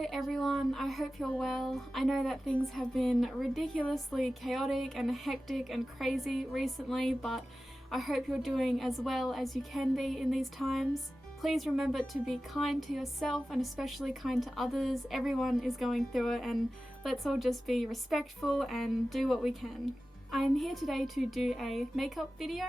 Hello everyone, I hope you're well. I know that things have been ridiculously chaotic and hectic and crazy recently, but I hope you're doing as well as you can be in these times. Please remember to be kind to yourself and especially kind to others. Everyone is going through it, and let's all just be respectful and do what we can. I'm here today to do a makeup video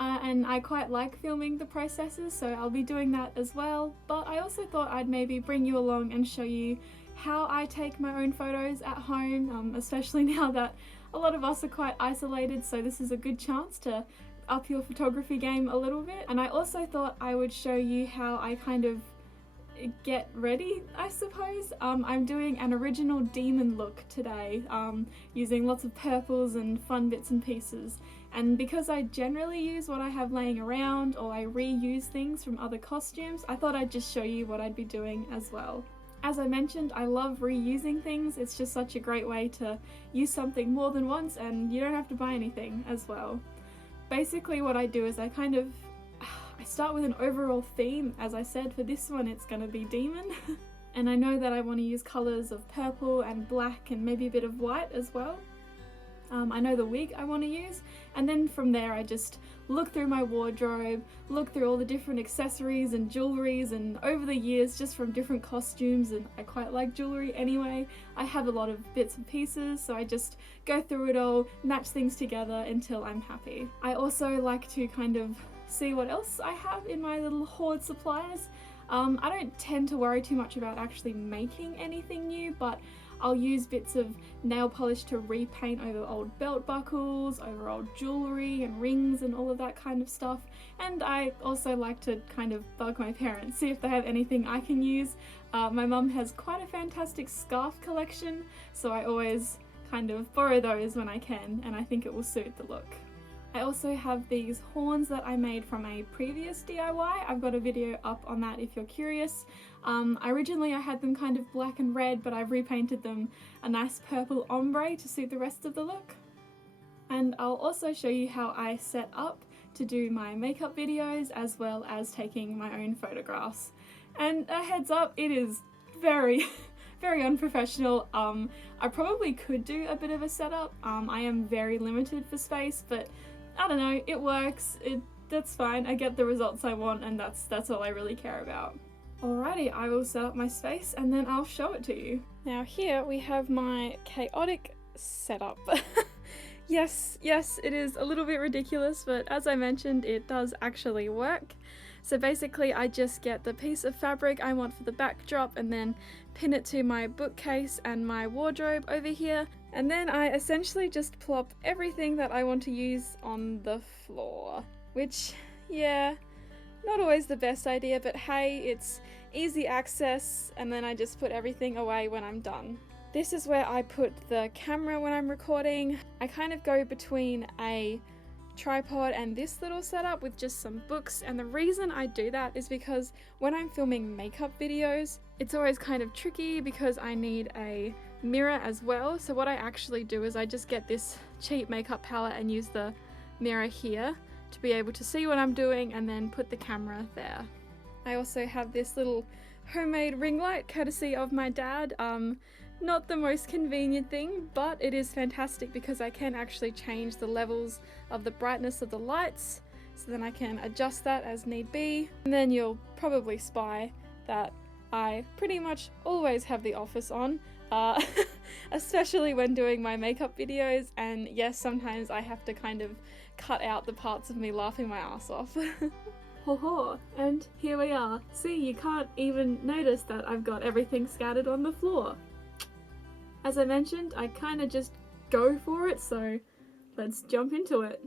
and I quite like filming the processes, so I'll be doing that as well, but I also thought I'd maybe bring you along and show you how I take my own photos at home, especially now that a lot of us are quite isolated, so this is a good chance to up your photography game a little bit. And I also thought I would show you how I kind of get ready, I suppose. I'm doing an original demon look today, using lots of purples and fun bits and pieces. And because I generally use what I have laying around or I reuse things from other costumes, I thought I'd just show you what I'd be doing as well. As I mentioned, I love reusing things. It's just such a great way to use something more than once and you don't have to buy anything as well. Basically what I do is I start with an overall theme. As I said, for this one it's gonna be demon. And I know that I want to use colours of purple and black and maybe a bit of white as well. I know the wig I want to use, and then from there I just look through my wardrobe, look through all the different accessories and jewelries, and over the years just from different costumes, and I quite like jewelry anyway, I have a lot of bits and pieces, so I just go through it all, match things together until I'm happy. I also like to kind of see what else I have in my little hoard supplies. I don't tend to worry too much about actually making anything new, but I'll use bits of nail polish to repaint over old belt buckles, over old jewellery and rings and all of that kind of stuff. And I also like to kind of bug my parents, see if they have anything I can use. My mum has quite a fantastic scarf collection, so I always kind of borrow those when I can, and I think it will suit the look. I also have these horns that I made from a previous DIY. I've got a video up on that if you're curious. Originally I had them kind of black and red, but I've repainted them a nice purple ombre to suit the rest of the look. And I'll also show you how I set up to do my makeup videos as well as taking my own photographs. And a heads up, it is very very unprofessional. I probably could do a bit of a setup. I am very limited for space, but I don't know, it works, that's fine. I get the results I want, and that's all I really care about. Alrighty, I will set up my space and then I'll show it to you. Now here we have my chaotic setup. Yes, it is a little bit ridiculous, but as I mentioned, it does actually work. So basically I just get the piece of fabric I want for the backdrop and then pin it to my bookcase and my wardrobe over here, and then I essentially just plop everything that I want to use on the floor. Which, yeah, not always the best idea, but hey, it's easy access, and then I just put everything away when I'm done. This is where I put the camera when I'm recording. I kind of go between a tripod and this little setup with just some books, and the reason I do that is because when I'm filming makeup videos it's always kind of tricky because I need a mirror as well. So what I actually do is I just get this cheap makeup palette and use the mirror here to be able to see what I'm doing and then put the camera there. I also have this little homemade ring light courtesy of my dad. Not the most convenient thing, but it is fantastic because I can actually change the levels of the brightness of the lights, so then I can adjust that as need be. And then you'll probably spy that I pretty much always have the office on, especially when doing my makeup videos, and yes, sometimes I have to kind of cut out the parts of me laughing my ass off. Ho ho, and here we are. See, you can't even notice that I've got everything scattered on the floor. As I mentioned, I kind of just go for it, so let's jump into it.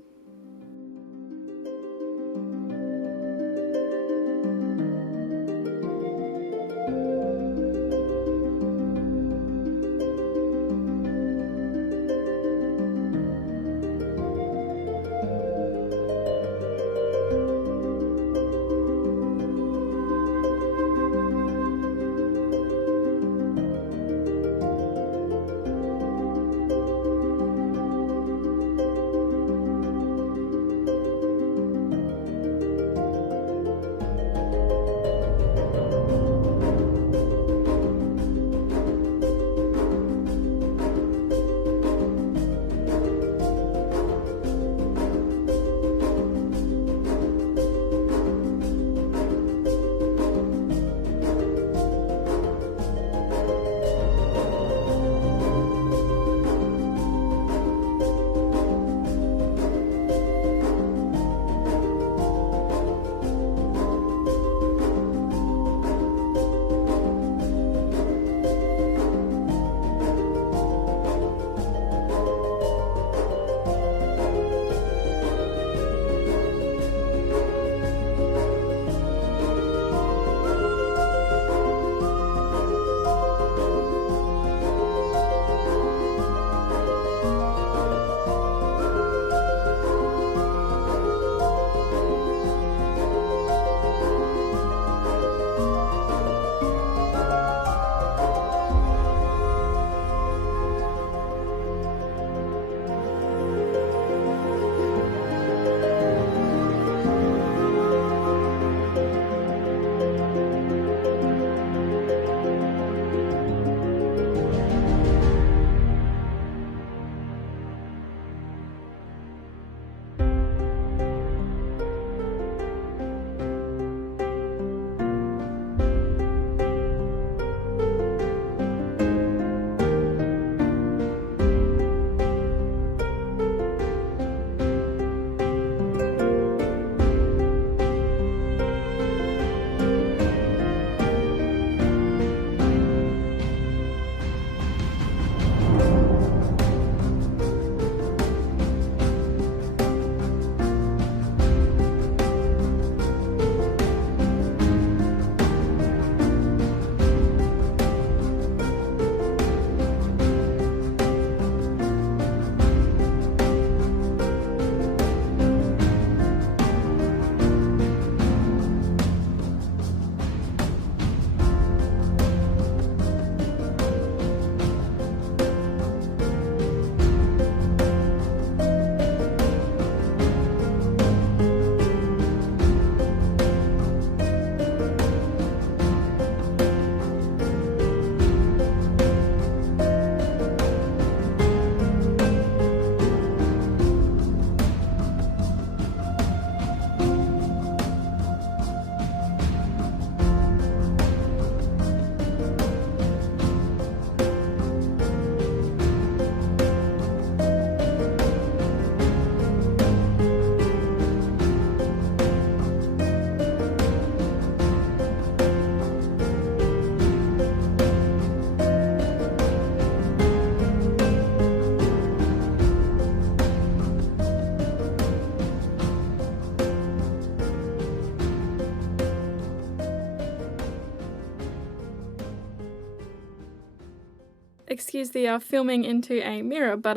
excuse the filming into a mirror, but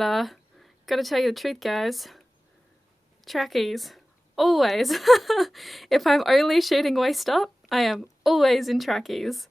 gotta tell you the truth, guys. Trackies. Always. If I'm only shooting waist up, I am always in trackies.